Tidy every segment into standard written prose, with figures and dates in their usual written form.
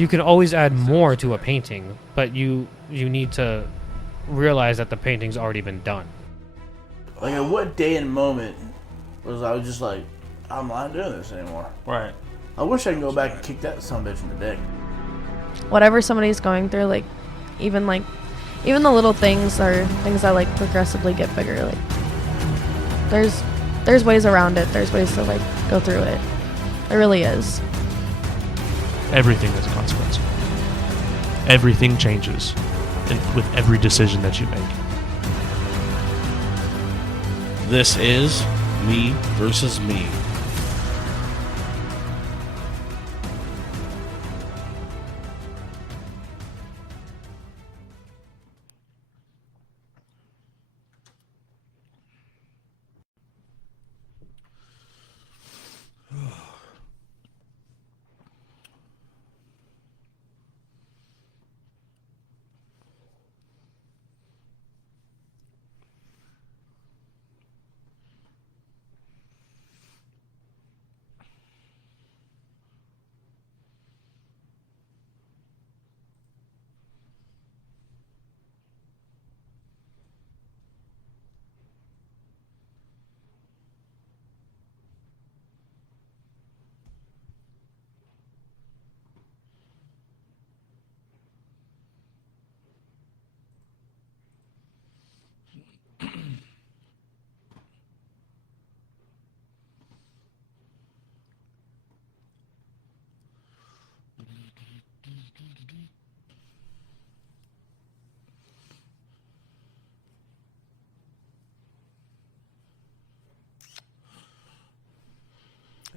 You can always add more to a painting, but you need to realize that the painting's already been done. Like, at what day and moment was I was just like, I'm not doing this anymore? Right. I wish I could go back and kick that son of a bitch in the dick. Whatever somebody's going through, even the little things are things that like progressively get bigger. Like there's ways around it. There's ways to like go through it. There really is. Everything has a consequence. Everything changes with every decision that you make. This is Me versus Me.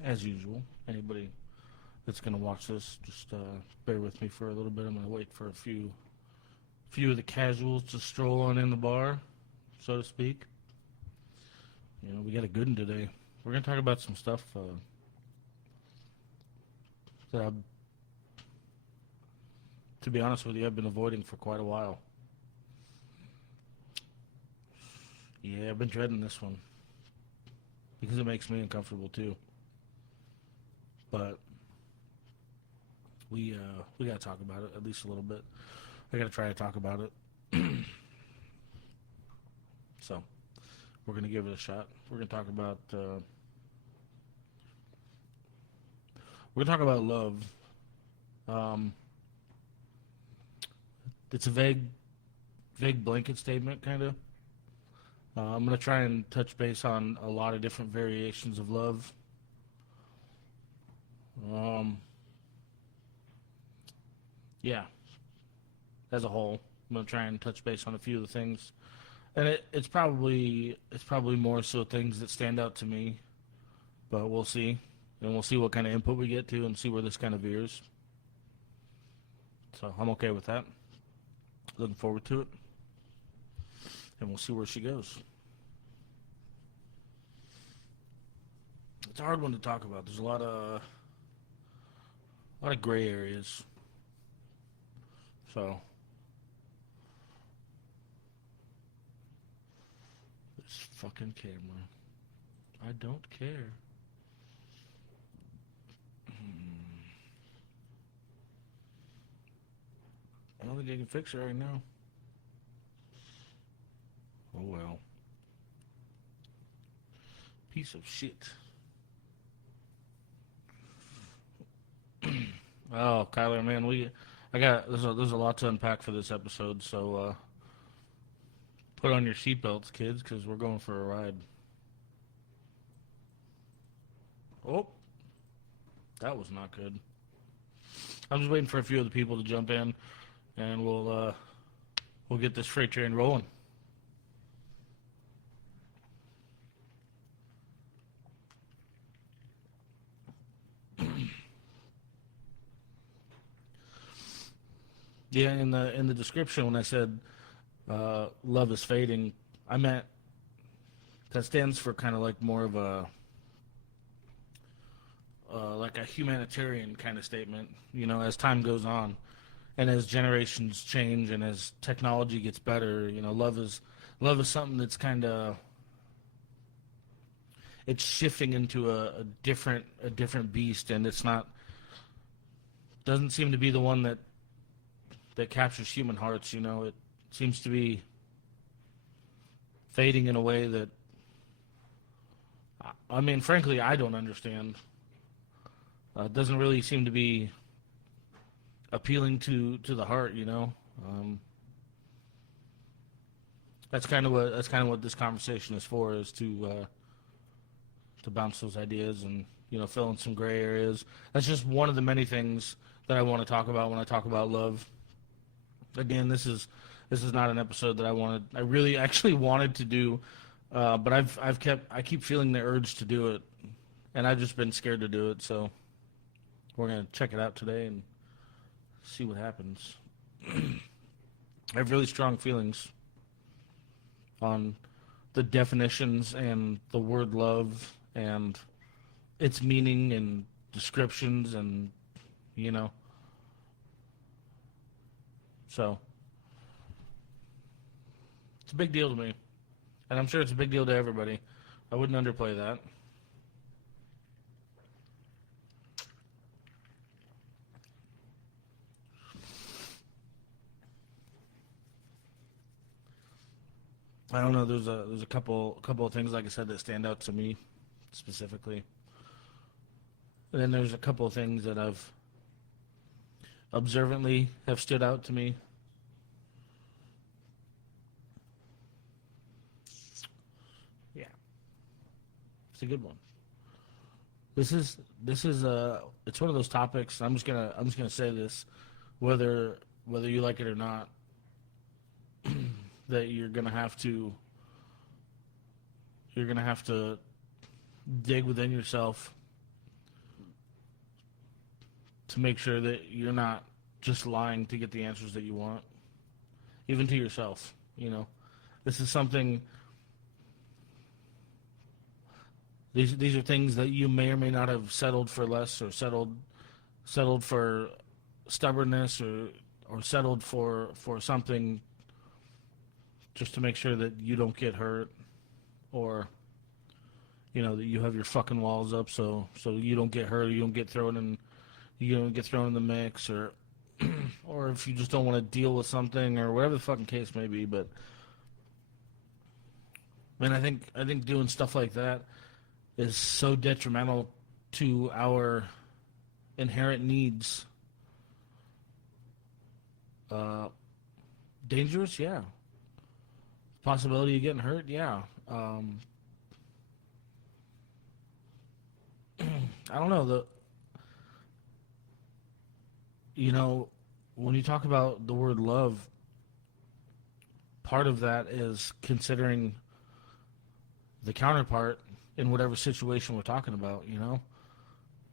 As usual, anybody that's going to watch this, just bear with me for a little bit. I'm going to wait for a few of the casuals to stroll on in the bar, so to speak. You know, we got a good one today. We're going to talk about some stuff that to be honest with you, I've been avoiding for quite a while. Yeah, I've been dreading this one because it makes me uncomfortable too. But we got to talk about it at least a little bit. I got to try to talk about it. So we're going to give it a shot. We're going to talk about love. It's a vague blanket statement, kind of. I'm going to try and touch base on a lot of different variations of love. Yeah, as a whole, I'm going to try and touch base on a few of the things. And it's probably more so things that stand out to me, but we'll see. And we'll see what kind of input we get to and see where this kind of veers. So I'm okay with that. Looking forward to it. And we'll see where she goes. It's a hard one to talk about. There's a lot of gray areas. So this fucking camera. I don't care. I don't think I can fix it right now. Oh well. Piece of shit. Oh, Kyler, man, there's a lot to unpack for this episode, so put on your seatbelts, kids, because we're going for a ride. Oh, that was not good. I'm just waiting for a few of the people to jump in, and we'll get this freight train rolling. Yeah, in the description when I said love is fading, I meant that stands for kind of like more of a like a humanitarian kind of statement. You know, as time goes on, and as generations change, and as technology gets better, you know, love is something that's kind of it's shifting into a different beast, and it's not doesn't seem to be the one that captures human hearts. You know, it seems to be fading in a way that, I mean, frankly, I don't understand. It doesn't really seem to be appealing to the heart, you know. That's kind of what this conversation is for, is to bounce those ideas and, you know, fill in some gray areas. That's just one of the many things that I want to talk about when I talk about love. Again, this is not an episode that I really actually wanted to do, but I keep feeling the urge to do it, and I've just been scared to do it. So we're gonna check it out today and see what happens. I have really strong feelings on the definitions and the word love and its meaning and descriptions, and, you know, so it's a big deal to me, and I'm sure it's a big deal to everybody. I wouldn't underplay that. I don't know. There's a couple of things, like I said, that stand out to me specifically, and then there's a couple of things that I've observantly have stood out to me. Yeah, it's a good one. This is it's one of those topics. I'm just gonna say this, whether you like it or not, that you're gonna have to dig within yourself to make sure that you're not just lying to get the answers that you want, even to yourself. You know, this is something. These are things that you may or may not have settled for less, or settled for stubbornness, or settled for something just to make sure that you don't get hurt, or, you know, that you have your fucking walls up so you don't get hurt, or you don't get thrown in the mix, or or if you just don't want to deal with something, or whatever the fucking case may be. But man, I think doing stuff like that is so detrimental to our inherent needs. Dangerous, yeah. Possibility of getting hurt, yeah. I don't know, you know, when you talk about the word love, part of that is considering the counterpart in whatever situation we're talking about. You know,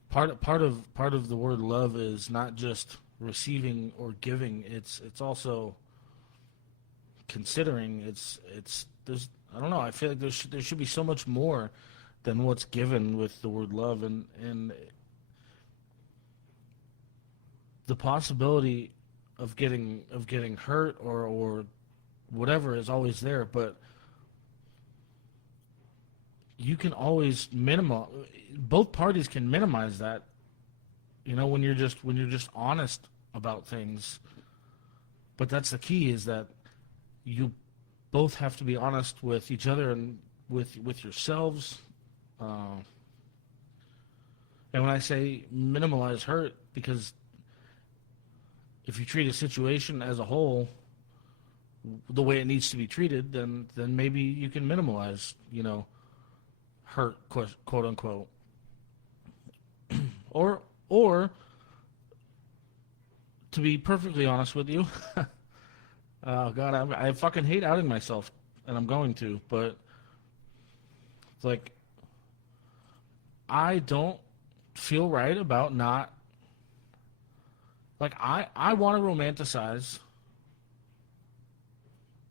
part of the word love is not just receiving or giving. It's also considering. There's, I don't know, I feel like there should be so much more than what's given with the word love, and the possibility of getting hurt or whatever is always there, but you can always both parties can minimize that, you know, when you're just honest about things. But that's the key, is that you both have to be honest with each other and with yourselves. And when I say minimize hurt, because if you treat a situation as a whole the way it needs to be treated, then maybe you can minimize, you know, hurt, quote unquote. or to be perfectly honest with you, oh God, I fucking hate outing myself, and I'm going to, but it's like, I don't feel right about not, like, I want to romanticize.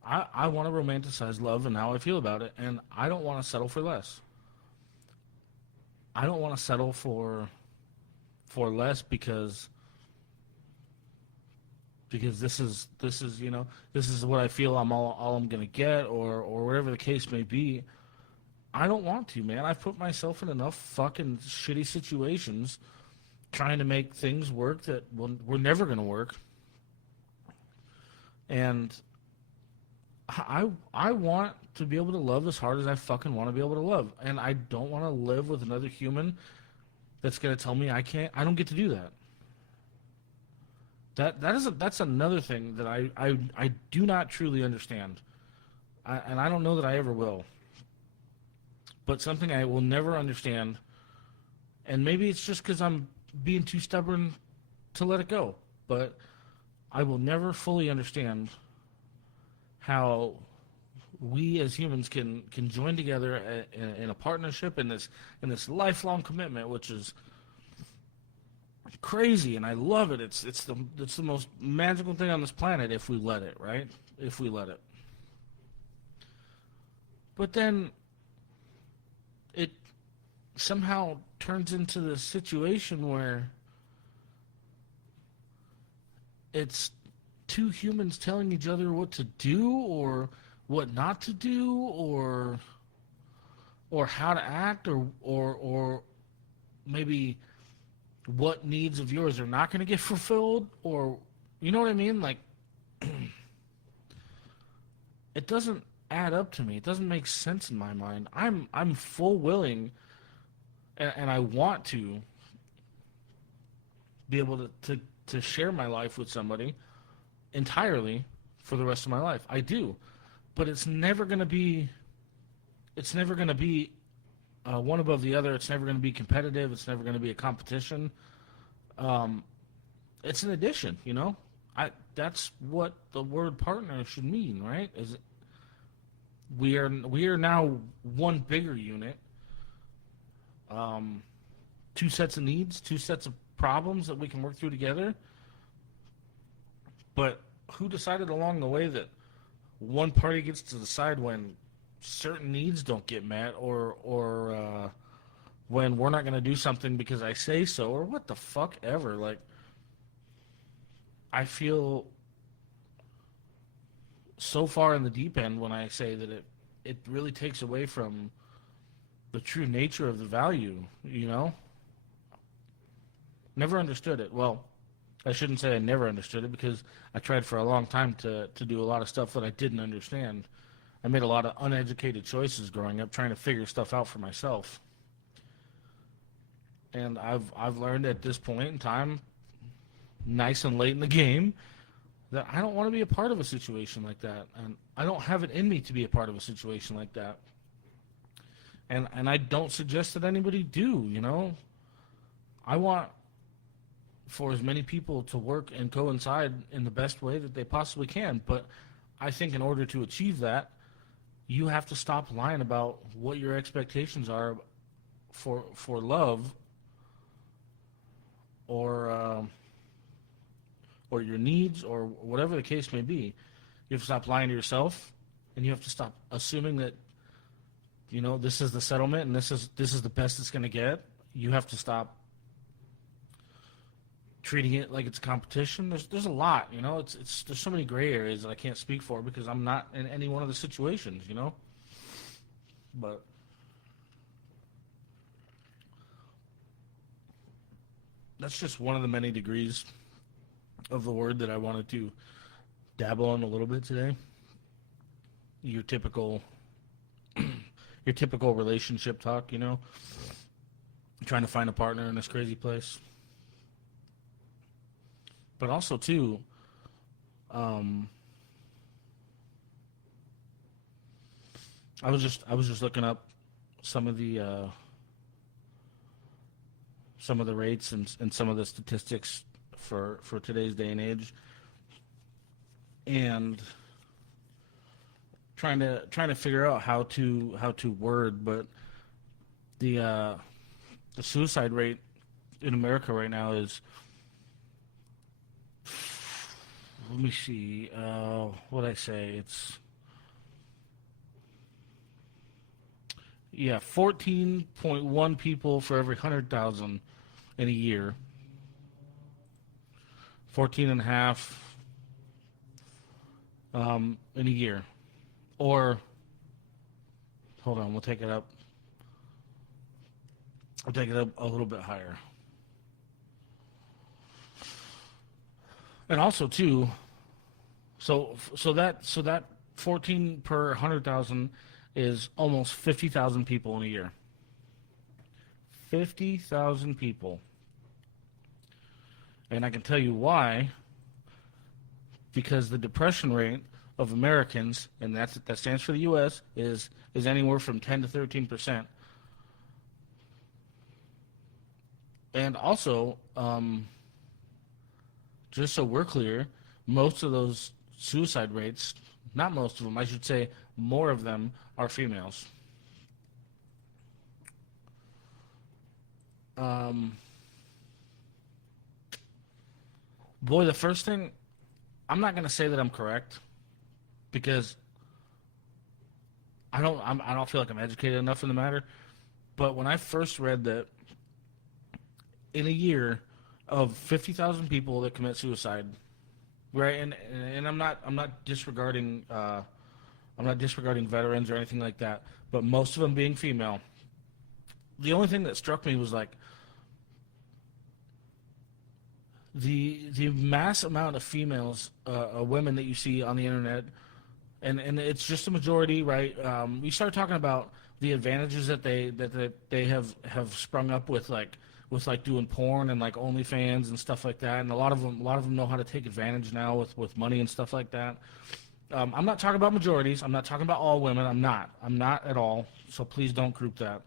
I want to romanticize love and how I feel about it, and I don't want to settle for less. I don't want to settle for less because this is, you know, this is what I feel I'm all I'm gonna get, or whatever the case may be. I don't want to, man. I've put myself in enough fucking shitty situations trying to make things work that were never going to work. And I want to be able to love as hard as I fucking want to be able to love. And I don't want to live with another human that's going to tell me I don't get to do that. That's another thing that I do not truly understand. And I don't know that I ever will. But something I will never understand, and maybe it's just because I'm being too stubborn to let it go, but I will never fully understand how we as humans can join together in a partnership in this lifelong commitment, which is crazy, and I love it. It's the most magical thing on this planet if we let it, right? If we let it. But then it somehow turns into this situation where it's two humans telling each other what to do or what not to do or how to act or maybe what needs of yours are not going to get fulfilled, or you know what I mean? Like, it doesn't add up to me. It doesn't make sense in my mind. I'm full willing, and I want to be able to share my life with somebody entirely for the rest of my life. I do, but it's never going to be one above the other. It's never going to be competitive. It's never going to be a competition. It's an addition, you know. That's what the word partner should mean, right? Is we are now one bigger unit. Two sets of needs, two sets of problems that we can work through together. But who decided along the way that one party gets to decide when certain needs don't get met, or when we're not going to do something because I say so, or what the fuck ever? Like, I feel so far in the deep end when I say that it really takes away from the true nature of the value, you know? Never understood it. Well, I shouldn't say I never understood it, because I tried for a long time to do a lot of stuff that I didn't understand. I made a lot of uneducated choices growing up, trying to figure stuff out for myself. And I've learned at this point in time, nice and late in the game, that I don't want to be a part of a situation like that. And I don't have it in me to be a part of a situation like that. And I don't suggest that anybody do, you know? I want for as many people to work and coincide in the best way that they possibly can. But I think in order to achieve that, you have to stop lying about what your expectations are for love or your needs, or whatever the case may be. You have to stop lying to yourself, and you have to stop assuming that, you know, this is the settlement and this is the best it's going to get. You have to stop treating it like it's competition. There's a lot, you know. There's so many gray areas that I can't speak for because I'm not in any one of the situations, you know. But that's just one of the many degrees of the word that I wanted to dabble on a little bit today. Your typical relationship talk, you know. Trying to find a partner in this crazy place. But also too, I was just looking up some of the rates and some of the statistics for today's day and age, and trying to figure out how to word, but the suicide rate in America right now is, let me see, what I say, it's 14.1 people for every 100,000 in a year. 14.5 in a year. Or, hold on, we'll take it up. I'll take it up a little bit higher. And also too, so that 14 per 100,000 is almost 50,000 people in a year. 50,000 people. And I can tell you why. Because the depression rate of Americans, and that stands for the U.S., is anywhere from 10 to 13%. And also, just so we're clear, most of those suicide rates, not most of them, I should say more of them, are females. Boy, the first thing, I'm not going to say that I'm correct, because I don't feel like I'm educated enough in the matter. But when I first read that in a year of 50,000 people that commit suicide, right? And I'm not disregarding veterans or anything like that, but most of them being female. The only thing that struck me was like the mass amount of females, women that you see on the internet, and it's just a majority, right? We start talking about the advantages that they have sprung up with like doing porn and like OnlyFans and stuff like that, and a lot of them know how to take advantage now with money and stuff like that. I'm not talking about majorities. I'm not talking about all women. I'm not at all. So please don't group that.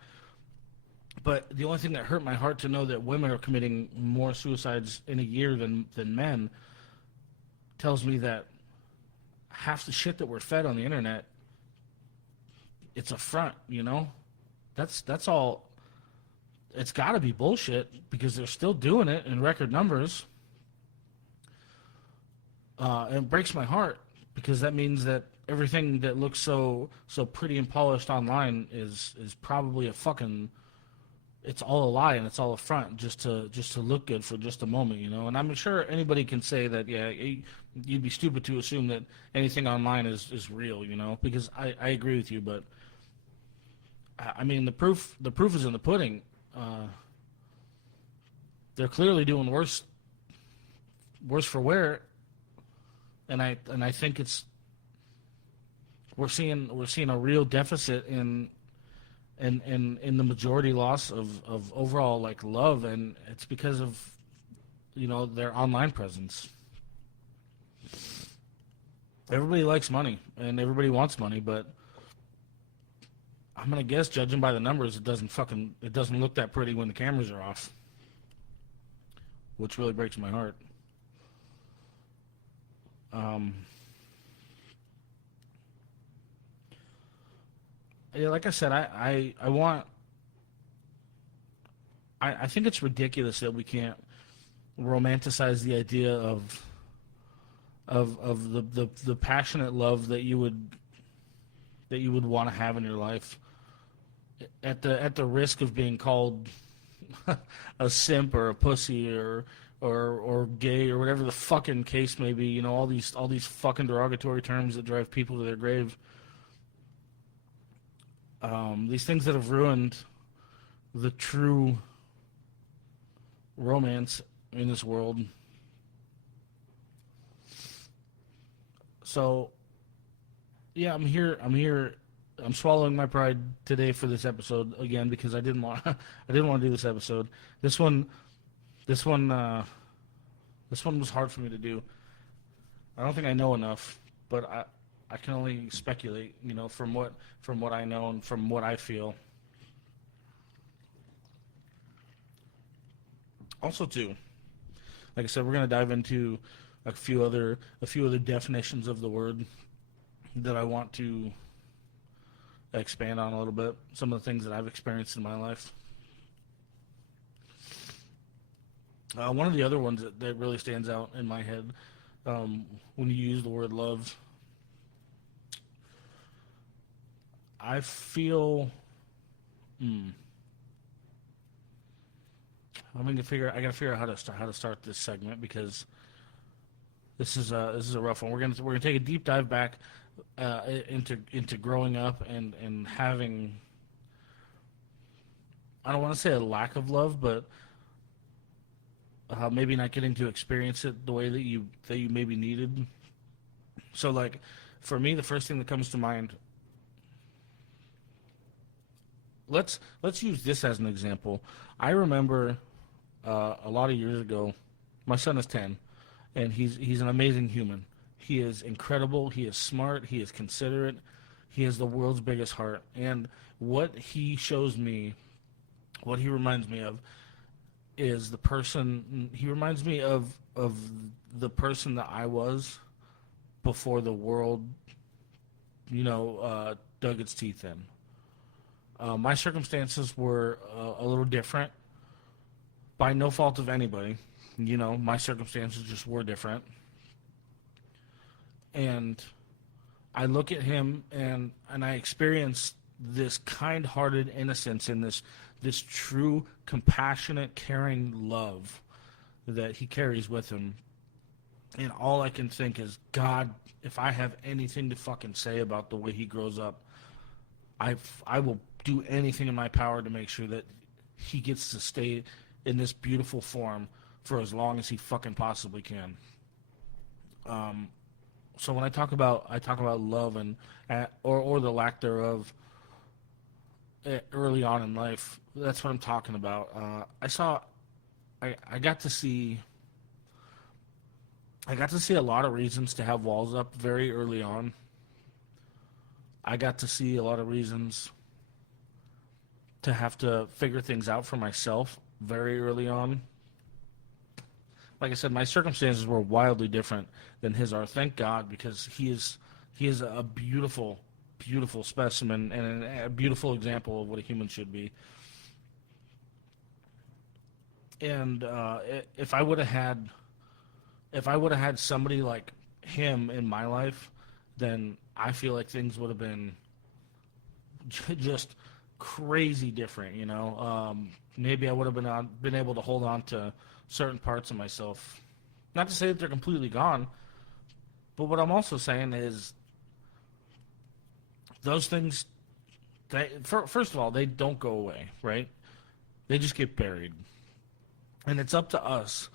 But the only thing that hurt my heart to know that women are committing more suicides in a year than men tells me that half the shit that we're fed on the internet, it's a front, you know? That's all. It's got to be bullshit, because they're still doing it in record numbers. And it breaks my heart, because that means that everything that looks so pretty and polished online is probably a fucking, it's all a lie, and it's all a front just to look good for just a moment, you know. And I'm sure anybody can say that, yeah, you'd be stupid to assume that anything online is real, you know, because I agree with you. But I mean, the proof is in the pudding. They're clearly doing worse for wear, and I think we're seeing a real deficit in the majority loss of overall like love, and it's because of, you know, their online presence. Everybody likes money and everybody wants money, but I'm gonna guess, judging by the numbers, it doesn't look that pretty when the cameras are off, which really breaks my heart. Yeah, like I said, I think it's ridiculous that we can't romanticize the idea of the passionate love that you would want to have in your life, at the risk of being called a simp or a pussy or gay or whatever the fucking case may be. You know, all these fucking derogatory terms that drive people to their grave. These things that have ruined the true romance in this world. So, yeah, I'm here. I'm swallowing my pride today for this episode again, because I didn't want to do this episode. This one was hard for me to do. I don't think I know enough, but I can only speculate, you know, from what I know and from what I feel. Also, too, like I said, we're gonna dive into a few other definitions of the word that I want to expand on a little bit. Some of the things that I've experienced in my life. One of the other ones that really stands out in my head, when you use the word love, I feel. I gotta figure out how to start this segment, because this is a rough one. We're gonna take a deep dive back into growing up and having, I don't want to say a lack of love, but maybe not getting to experience it the way that you maybe needed. So like for me, the first thing that comes to mind, let's use this as an example. I remember a lot of years ago, my son is 10, and he's an amazing human. He is incredible. He is smart. He is considerate. He has the world's biggest heart. And what he shows me, what he reminds me of, is the person. He reminds me of the person that I was before the world, dug its teeth in. My circumstances were a little different, by no fault of anybody. My circumstances just were different. And I look at him and I experience this kind-hearted innocence and this true, compassionate, caring love that he carries with him. And all I can think is, God, if I have anything to fucking say about the way he grows up, I will do anything in my power to make sure that he gets to stay in this beautiful form for as long as he fucking possibly can. So when I talk about love and or the lack thereof early on in life, that's what I'm talking about. I got to see a lot of reasons to have walls up very early on. I got to see a lot of reasons to have to figure things out for myself very early on. Like I said, my circumstances were wildly different than his are. Thank God, because he is a beautiful, beautiful specimen and a beautiful example of what a human should be. And if I would have had somebody like him in my life, then I feel like things would have been just crazy different. Maybe I would have been able to hold on to certain parts of myself. Not to say that they're completely gone, but what I'm also saying is those things, first of all, they don't go away, right? They just get buried. And it's up to us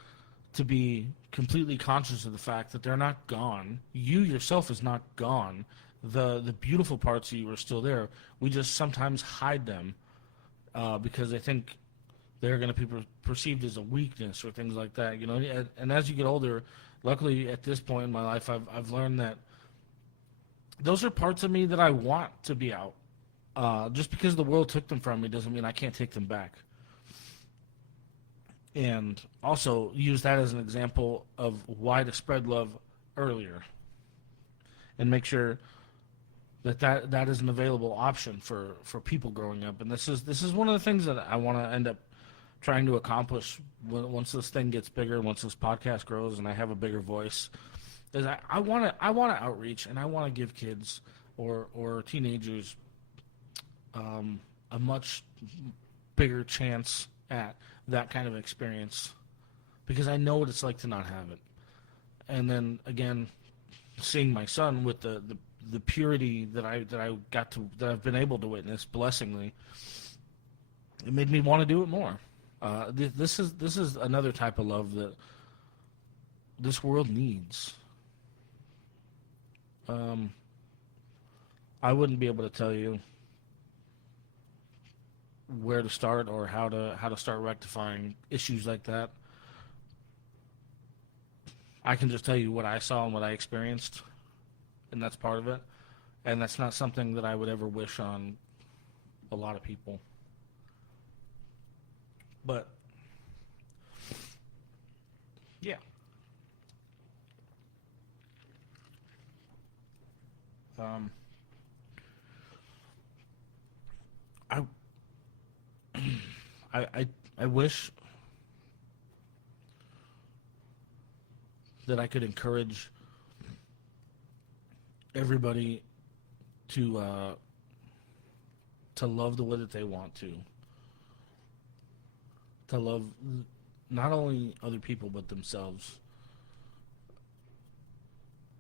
to be completely conscious of the fact that they're not gone. You yourself is not gone. The beautiful parts of you are still there. We just sometimes hide them because I think they're going to be perceived as a weakness or things like that. And as you get older, luckily at this point in my life, I've learned that those are parts of me that I want to be out. Just because the world took them from me doesn't mean I can't take them back. And also use that as an example of why to spread love earlier, and make sure that is an available option for people growing up. And this is one of the things that I want to end up trying to accomplish once this thing gets bigger, once this podcast grows, and I have a bigger voice. Is I want to outreach, and I want to give kids or teenagers a much bigger chance at that kind of experience, because I know what it's like to not have it. And then again, seeing my son with the purity that I've been able to witness, blessingly, it made me want to do it more. This is another type of love that this world needs. I wouldn't be able to tell you where to start or how to start rectifying issues like that. I can just tell you what I saw and what I experienced, and that's part of it. And that's not something that I would ever wish on a lot of people. But yeah. I wish that I could encourage everybody to love the way that they want to love not only other people but themselves.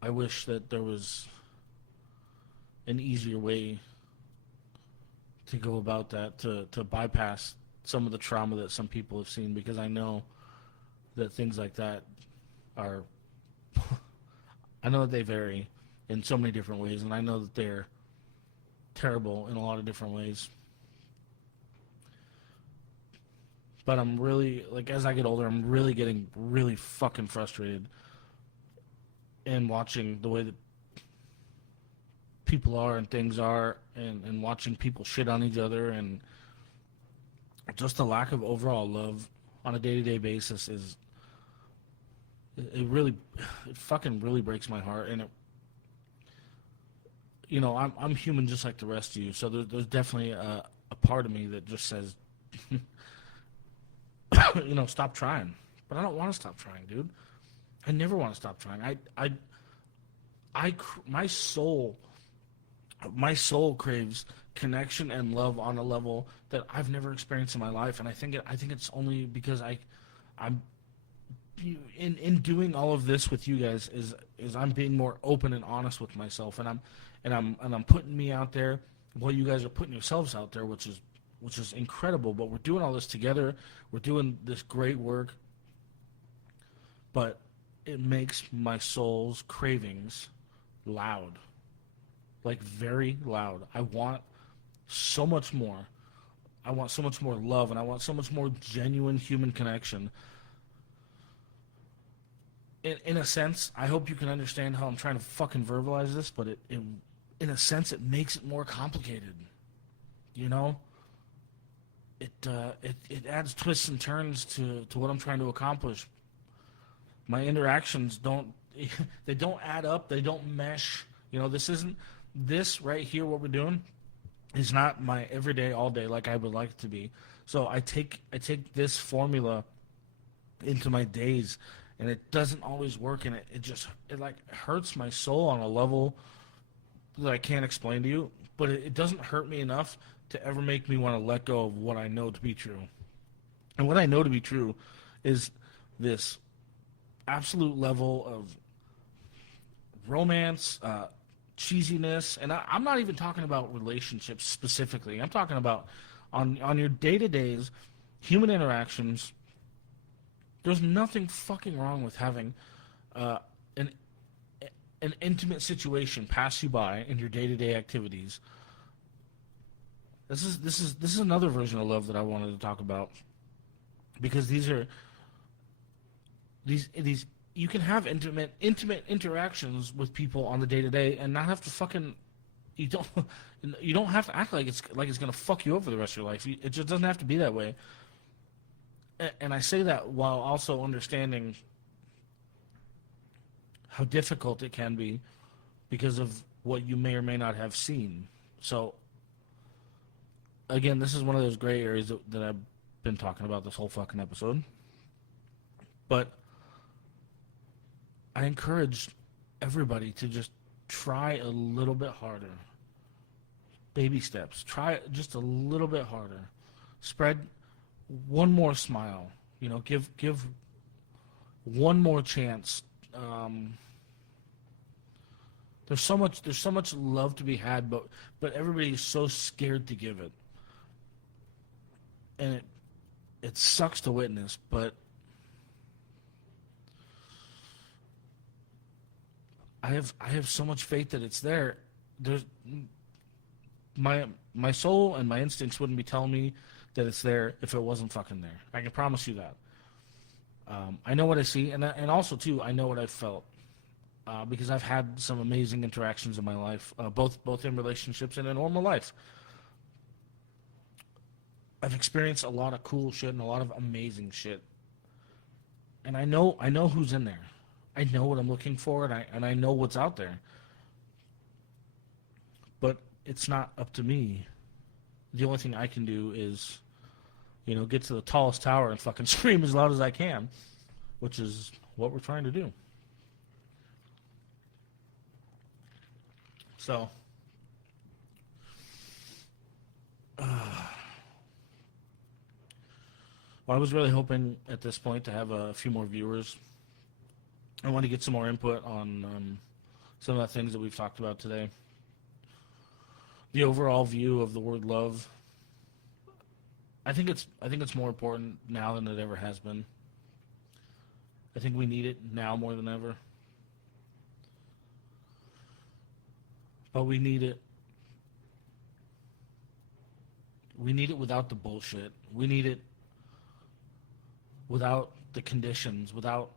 I wish that there was an easier way to go about that, to bypass some of the trauma that some people have seen, because I know that things like that are. I know that they vary in so many different ways, and I know that they're terrible in a lot of different ways. But I'm really, like, as I get older, I'm really getting really fucking frustrated in watching the way that people are and things are, and watching people shit on each other, and just the lack of overall love on a day-to-day basis is, it fucking really breaks my heart. And it, you know, I'm human just like the rest of you, so there's definitely a part of me that just says, you know, stop trying. But I don't want to stop trying, dude. I never want to stop trying. My soul craves connection and love on a level that I've never experienced in my life, and I think it's only because I'm in doing all of this with you guys is I'm being more open and honest with myself, and I'm putting me out there while you guys are putting yourselves out there, which is incredible. But we're doing all this together. We're doing this great work, but it makes my soul's cravings loud, like very loud. I want so much more. I want so much more love, and I want so much more genuine human connection. In a sense, I hope you can understand how I'm trying to fucking verbalize this, but in a sense, it makes it more complicated. You know? It adds twists and turns to what I'm trying to accomplish. My interactions don't add up. They don't mesh. You know, this right here, what we're doing, is not my everyday, all day like I would like it to be. So I take this formula into my days, and it doesn't always work, and it like hurts my soul on a level that I can't explain to you. But it doesn't hurt me enough to ever make me want to let go of what I know to be true. And what I know to be true is this absolute level of romance, cheesiness, and I'm not even talking about relationships specifically. I'm talking about on your day-to-days, human interactions. There's nothing fucking wrong with having an intimate situation pass you by in your day-to-day activities. This is another version of love that I wanted to talk about, because these you can have intimate interactions with people on the day-to-day and not have to fucking you don't have to act like it's gonna fuck you up for the rest of your life. It just doesn't have to be that way. And I say that while also understanding how difficult it can be because of what you may or may not have seen. So again, this is one of those gray areas that I've been talking about this whole fucking episode. But I encourage everybody to just try a little bit harder. Baby steps. Try just a little bit harder. Spread one more smile. You know, give one more chance. There's so much love to be had, but everybody's so scared to give it. And it sucks to witness, but I have so much faith that it's there. There's my soul and my instincts wouldn't be telling me that it's there if it wasn't fucking there. I can promise you that. I know what I see, and also too, I know what I've felt, because I've had some amazing interactions in my life, both in relationships and in normal life. I've experienced a lot of cool shit and a lot of amazing shit, and I know who's in there. I know what I'm looking for, and I know what's out there. But it's not up to me. The only thing I can do is, get to the tallest tower and fucking scream as loud as I can, which is what we're trying to do. So, well, I was really hoping at this point to have a few more viewers. I want to get some more input on some of the things that we've talked about today. The overall view of the word love. I think it's more important now than it ever has been. I think we need it now more than ever. But we need it. We need it without the bullshit. We need it without the conditions, without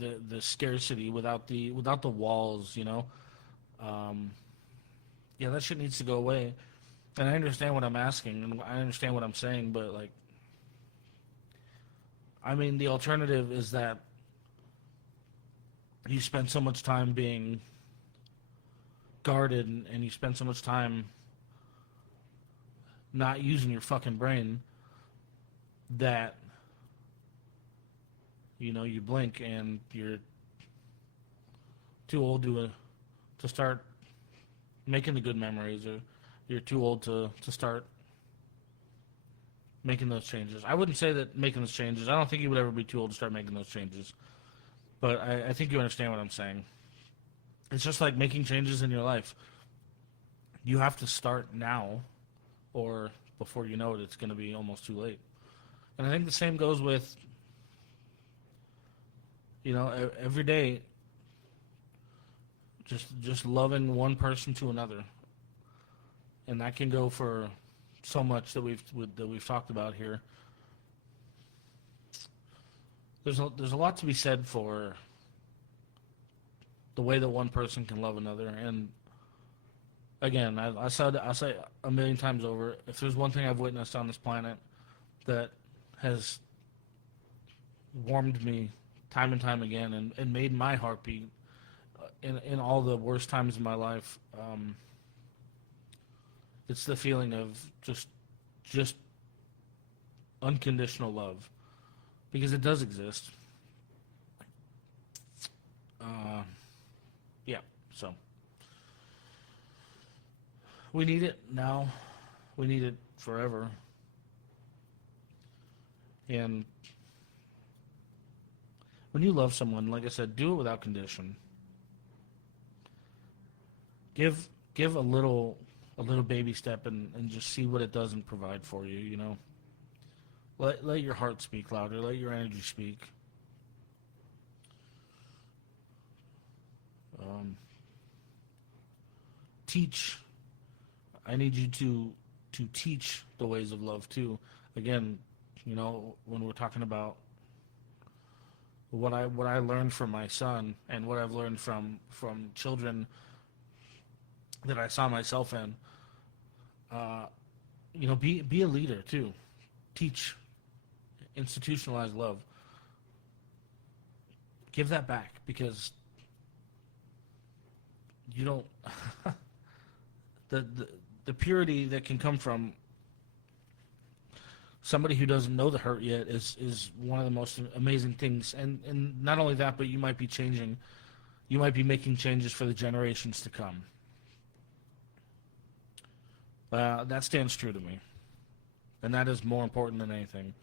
the scarcity, without the walls, you know. Yeah, that shit needs to go away. And I understand what I'm asking, and I understand what I'm saying, but like, I mean, the alternative is that you spend so much time being guarded, and you spend so much time not using your fucking brain that, you know, you blink and you're too old to start making the good memories, or you're too old to start making those changes. I wouldn't say that making those changes, I don't think you would ever be too old to start making those changes. But I think you understand what I'm saying. It's just like making changes in your life. You have to start now, or before you know it, it's going to be almost too late. And I think the same goes with, you know, every day, just loving one person to another. And that can go for so much that we've talked about here. There's a lot to be said for the way that one person can love another. And again, I say a million times over, if there's one thing I've witnessed on this planet that has warmed me time and time again and made my heart beat in all the worst times of my life, it's the feeling of just unconditional love. Because it does exist. Yeah, so. We need it now. We need it forever. And when you love someone, like I said, do it without condition. Give a little baby step and just see what it does and provide for you, you know. Let your heart speak louder. Let your energy speak. Teach. I need you to teach the ways of love too. Again, you know, when we're talking about what I learned from my son and what I've learned from children that I saw myself in, you know, be a leader too. Teach. Institutionalized love. Give that back, because you don't the purity that can come from somebody who doesn't know the hurt yet is one of the most amazing things. And not only that, but you might be making changes for the generations to come. That stands true to me, and that is more important than anything.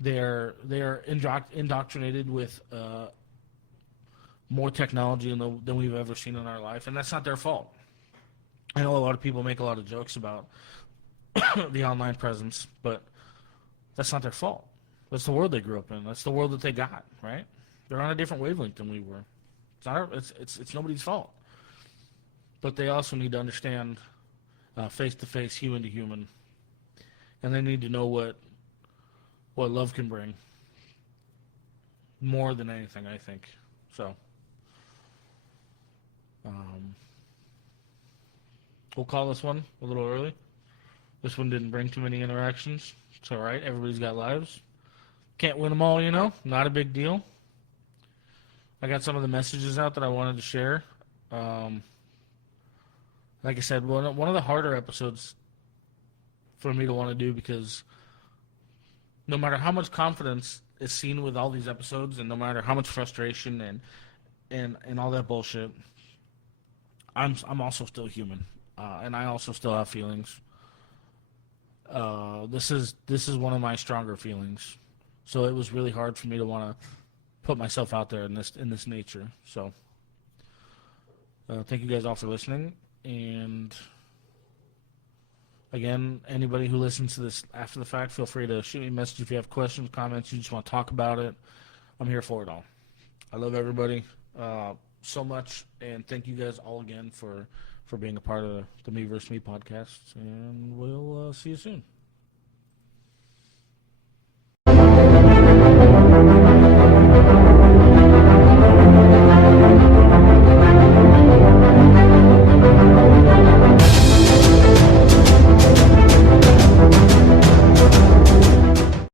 They're indoctrinated with more technology than we've ever seen in our life, and that's not their fault. I know a lot of people make a lot of jokes about the online presence, but that's not their fault. That's the world they grew up in. That's the world that they got, right? They're on a different wavelength than we were. It's nobody's fault. But they also need to understand face-to-face, human-to-human, and they need to know what love can bring, more than anything, I think. So, we'll call this one a little early. This one didn't bring too many interactions. It's all right. Everybody's got lives. Can't win them all, you know. Not a big deal. I got some of the messages out that I wanted to share. Like I said, one of the harder episodes for me to want to do, because no matter how much confidence is seen with all these episodes, and no matter how much frustration and all that bullshit, I'm also still human, and I also still have feelings. This is one of my stronger feelings, so it was really hard for me to want to put myself out there in this nature. So, thank you guys all for listening, and Again, anybody who listens to this after the fact, feel free to shoot me a message if you have questions, comments, you just want to talk about it. I'm here for it all. I love everybody so much, and thank you guys all again for being a part of the Me vs. Me podcast, and we'll see you soon.